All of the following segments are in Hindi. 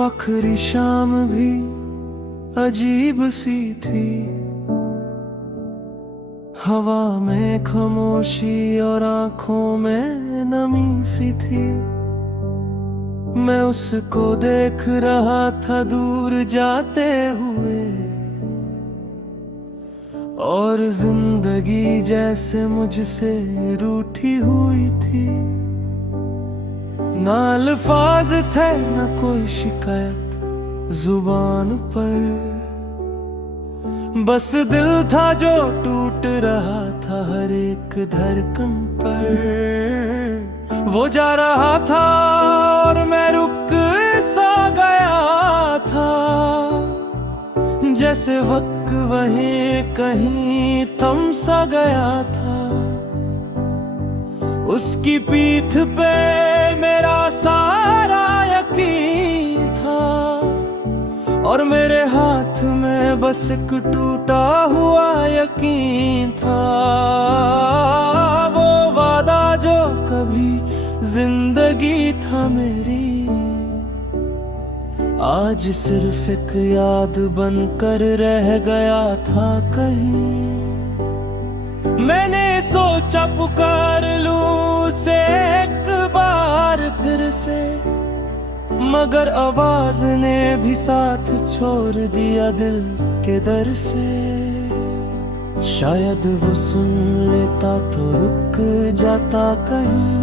आखिरी शाम भी अजीब सी थी, हवा में खामोशी और आंखों में नमी सी थी। मैं उसको देख रहा था दूर जाते हुए, और जिंदगी जैसे मुझसे रूठी हुई थी। ना अल्फाज थे ना कोई शिकायत जुबान पर, बस दिल था जो टूट रहा था हर एक धड़कन पर। वो जा रहा था और मैं रुक सा गया था, जैसे वक्त वहीं कहीं थम सा गया था। उसकी पीठ पे मेरा सारा यकीन था, और मेरे हाथ में बस एक टूटा हुआ यकीन था। वो वादा जो कभी जिंदगी था मेरी, आज सिर्फ एक याद बनकर रह गया था कहीं। मैंने सोचा पुकार लूं उसे एक बार फिर से, मगर आवाज ने भी साथ छोड़ दिया दिल के दर से। शायद वो सुन लेता तो रुक जाता कहीं,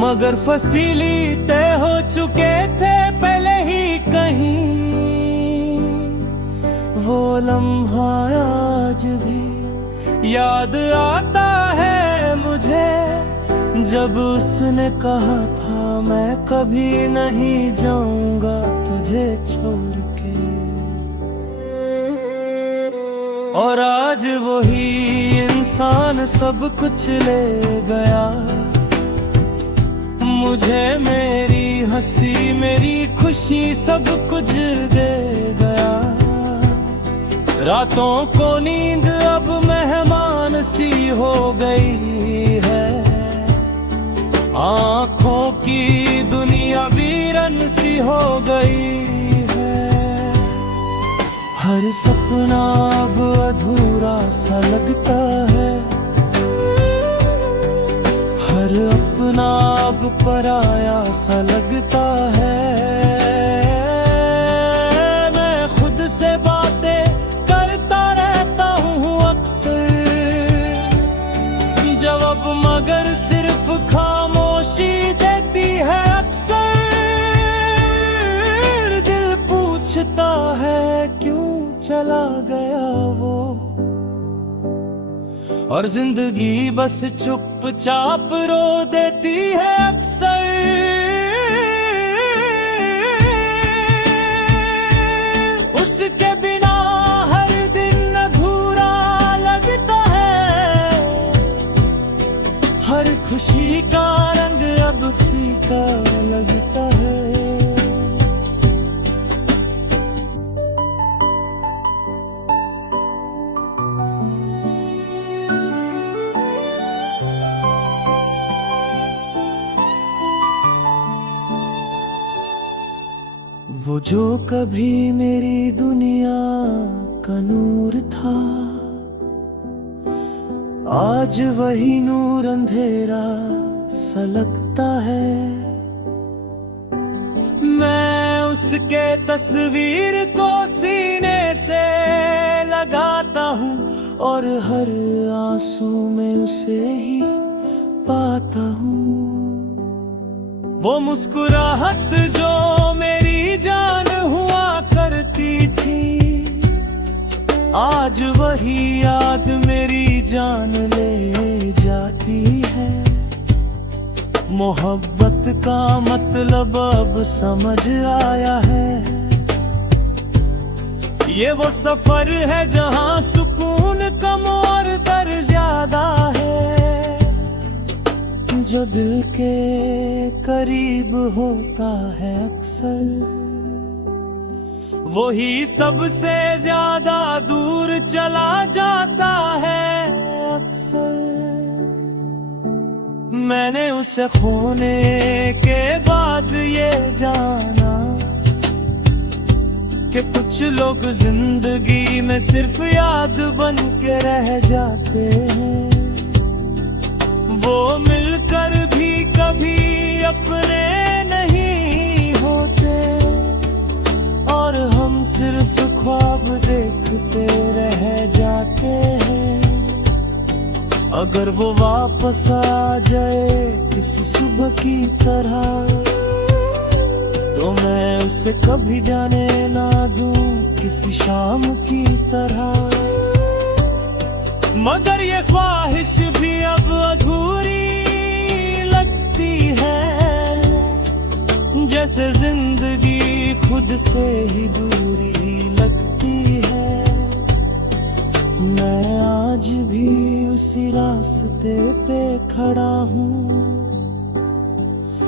मगर फसीली तय हो चुके थे पहले ही कहीं। वो लम्हा आज भी याद आता है मुझे, जब उसने कहा था मैं कभी नहीं जाऊंगा तुझे छोड़ के। और आज वही इंसान सब कुछ ले गया, मुझे मेरी हंसी मेरी खुशी सब कुछ दे गया। रातों को नींद अब मेहमान सी हो गई है, आँखों की दुनिया वीरन सी हो गई है। हर सपना अब अधूरा सा लगता है, हर अपना अब पराया सा लगता है। मैं खुद से बातें करता रहता हूँ अक्सर, जवाब मगर सिर्फ खामोशी देती है अक्सर। दिल पूछता है क्यों चला गया वो, और जिंदगी बस चुपचाप रो देती है अक्सर। उसके बिना हर दिन अधूरा लगता है, हर खुशी का रंग अब फीका लगता है। वो जो कभी मेरी दुनिया का नूर था, आज वही नूर अंधेरा सा लगता है। मैं उसके तस्वीर को सीने से लगाता हूँ, और हर आंसू में उसे ही पाता हूँ। वो मुस्कुराहट जो मेरी जान हुआ करती थी, आज वही याद मेरी जान ले जाती है। मोहब्बत का मतलब अब समझ आया है, ये वो सफर है जहां सुकून कम और दर्द ज्यादा है। जो दिल के करीब होता है अक्सर, वही सबसे ज्यादा दूर चला जाता है अक्सर। मैंने उसे खोने के बाद ये जाना कुछ लोग जिंदगी में सिर्फ याद बन के रह जाते हैं, वो मिलकर भी कभी अपने नहीं होते, और हम सिर्फ ख्वाब देखते रह जाते हैं। अगर वो वापस आ जाए किसी सुबह की तरह, तो मैं उसे कभी जाने ना दूं किसी शाम की तरह। मगर ये ख्वाहिश भी अब अधूरी लगती है, जैसे जिंदगी खुद से ही दूरी लगती है। मैं आज भी उसी रास्ते पे खड़ा हूँ,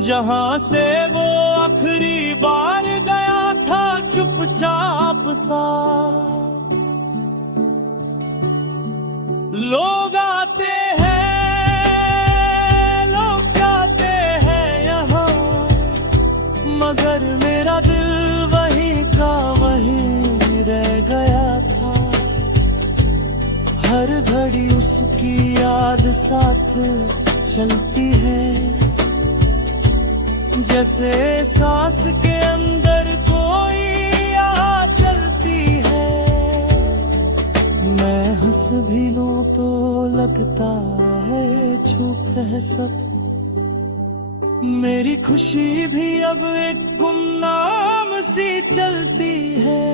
जहाँ से वो आखिरी बार गया था चुपचाप सा। लोग आते हैं, लोग जाते हैं यहाँ, मगर मेरा दिल वहीं का वहीं रह गया था। हर घड़ी उसकी याद साथ चलती है, जैसे सांस के अंदर कोई आ चलती है। मैं हंस भी लूं तो लगता है छुप है सब, मेरी खुशी भी अब एक गुमनाम सी चलती है।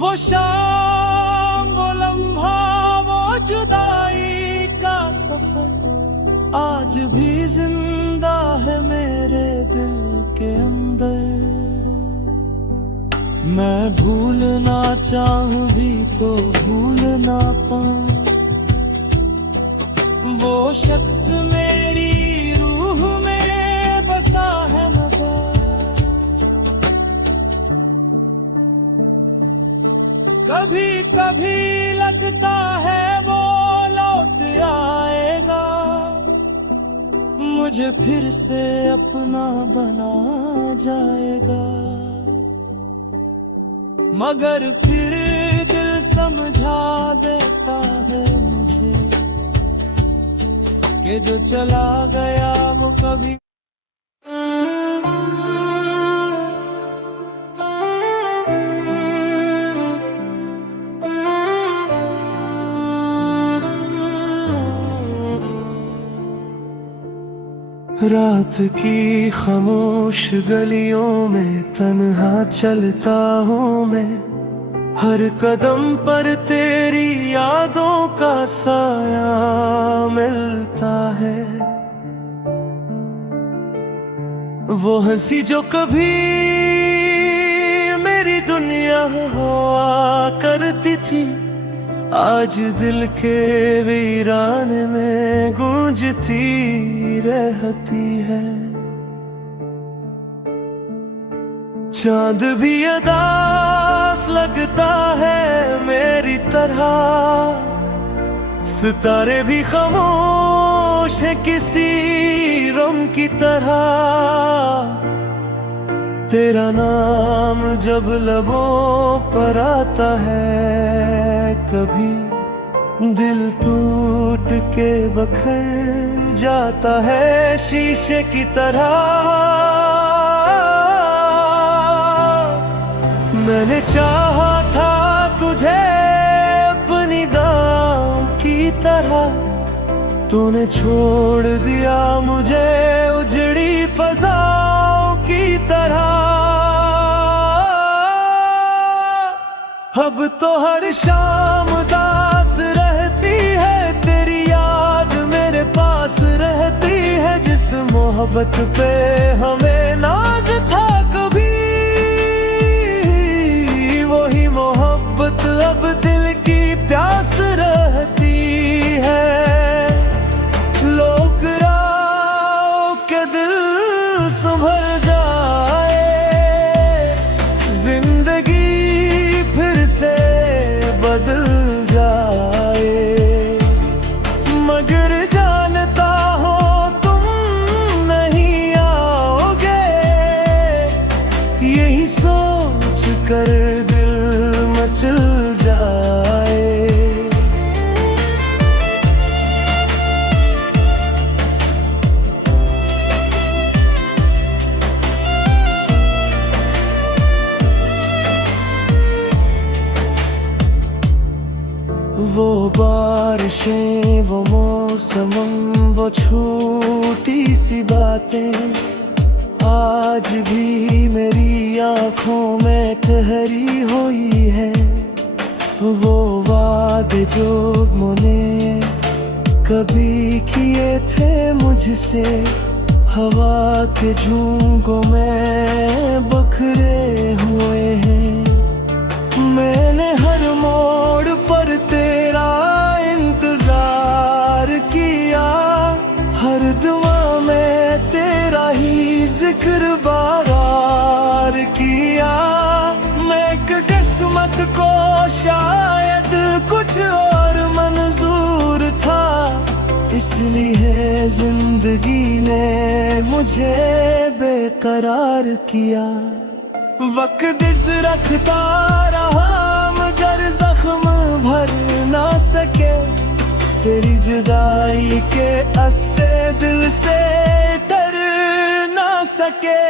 वो शाम, वो लम्हा, वो जुदाई का सफर आज भी जिंदा है मेरे दिल के अंदर। मैं भूलना चाहूं भी तो भूल ना पाऊं, वो शख्स मेरी रूह में बसा है मगर कभी कभी लगता है वो लौट आएगा, मुझे फिर से अपना बना जाएगा। मगर फिर दिल समझा देता है मुझे कि जो चला गया वो कभी रात की खामोश गलियों में तन्हा चलता हूँ मैं, हर कदम पर तेरी यादों का साया मिलता है। वो हंसी जो कभी मेरी दुनिया हुआ करती थी, आज दिल के वीराने में गूंजती रहती है। चांद भी अदास लगता है मेरी तरह, सितारे भी खामोश है किसी रम की तरह। तेरा नाम जब लबों पर आता है, कभी दिल टूट के बखर जाता है शीशे की तरह। मैंने चाहा था तुझे अपनी गाँव की तरह, तूने छोड़ दिया मुझे उजड़ी फजाओं की तरह। अब तो हर शाम दास रहती है, तेरी याद मेरे पास रहती है। जिस मोहब्बत पे हमें नाज था कभी, वही मोहब्बत अब दिल की प्यास रहती है। लोग राव के दिल संभल जाए, जिंदगी फिर से बदल जाए। मगर जानता हो तुम नहीं आओगे, बारिशें वो मौसम वो छोटी सी बातें आज भी मेरी आंखों में ठहरी हुई है। वो वादे जो मैंने कभी किए थे मुझसे हवा के झोंकों में बिखरे हुए हैं। मैंने हर मोड़ पर तेरा इंतजार किया, हर दुआ में तेरा ही जिक्र बार किया। मैं एक किस्मत को शायद कुछ और मंजूर था, इसलिए जिंदगी ने मुझे बेकरार किया। वक्त इस रखता रहा मगर जख्म भर ना सके, तेरी जुदाई के असर दिल से डर ना सके।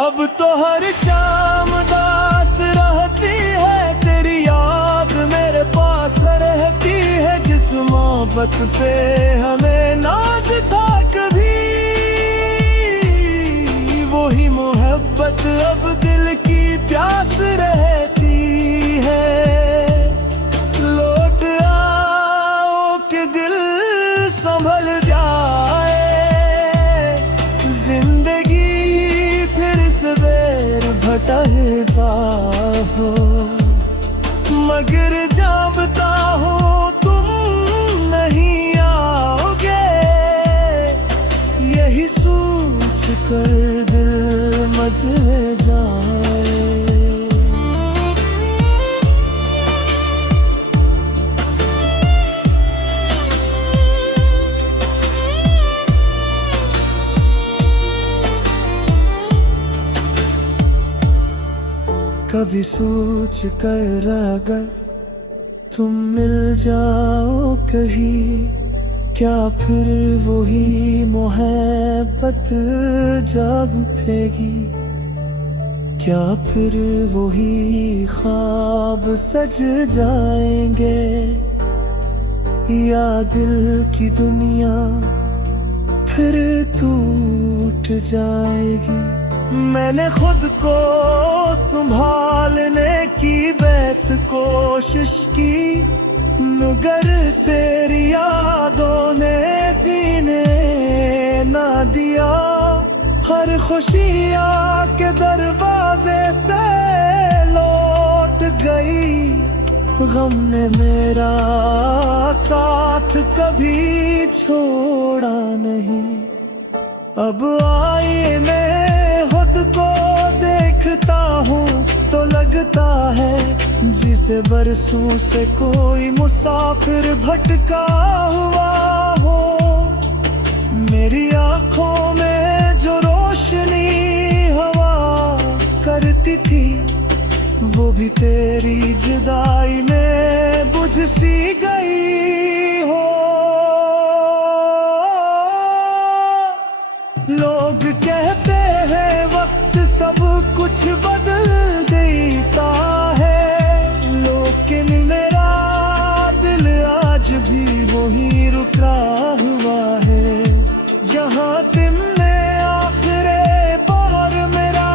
अब तो हर शाम दास रहती है, तेरी याद मेरे पास रहती है। जिस मोहब्बत पे हमें नाज था कभी, वही मोहब्बत अब दिल की प्यास रहती है। लौट आओ कि दिल संभल जाए, जिंदगी फिर सवेर भटकता हो। मगर जानता हो तुम नहीं आओगे, यही सोच कर दिल मचल जाए। कभी सोच कर अगर तुम मिल जाओ कहीं, क्या फिर वही मोहब्बत जाग उठेगी? क्या फिर वही ख्वाब सज जाएंगे? या दिल की दुनिया फिर टूट जाएगी? मैंने खुद को संभालने की बेत कोशिश की, मगर तेरी यादों ने जीने ना दिया। हर खुशी आके दरवाजे से लौट गई, गम ने मेरा साथ कभी छोड़ा नहीं। अब आईने खुद को देखता हूँ तो लगता है जिसे बरसों से कोई मुसाफिर भटका हुआ हो। मेरी आंखों में जो रोशनी हवा करती थी, वो भी तेरी जुदाई में बुझ सी गई हो। लोग कहते हैं वक्त सब कुछ बदल देता है, लेकिन मेरा दिल आज भी वही रुका हुआ है। जहाँ तुमने आखिरी बार मेरा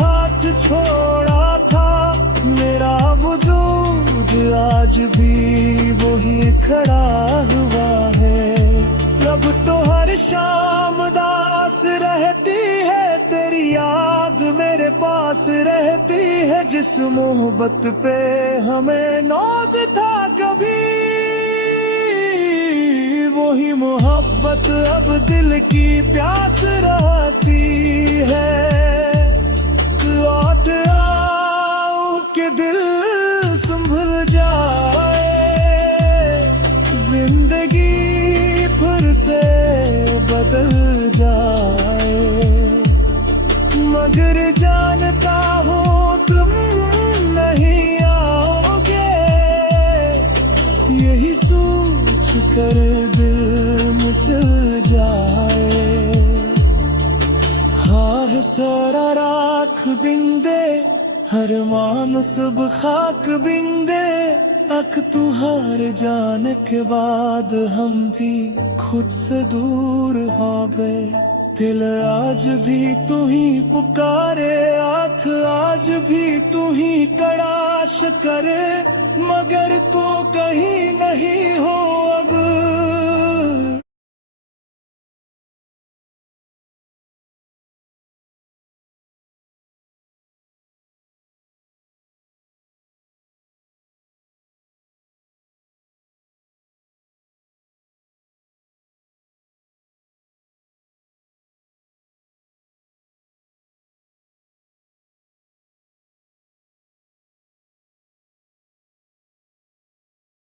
हाथ छोड़ा था, मेरा वजूद आज भी वही खड़ा हुआ है। अब तो हर शाम दास रहती है, तेरी याद मेरे पास रहती है। जिस मोहब्बत पे हमें नाज था कभी, वही मोहब्बत अब दिल की प्यास रहती है। लौट आओ कि दिल संभल जाए, जिंदगी फिर से बदल जाए। मगर जानता हो तुम नहीं आओगे, यही सोच कर दिल मचल जाए। हाँ सारा राख बिंदे, हर मान सब खाक बिंदे। बेशक तू हार जाने के बाद हम भी खुद से दूर हो गए। दिल आज भी तू ही पुकारे, हाथ आज भी तू ही तलाश करे, मगर तू कहीं नहीं हो अब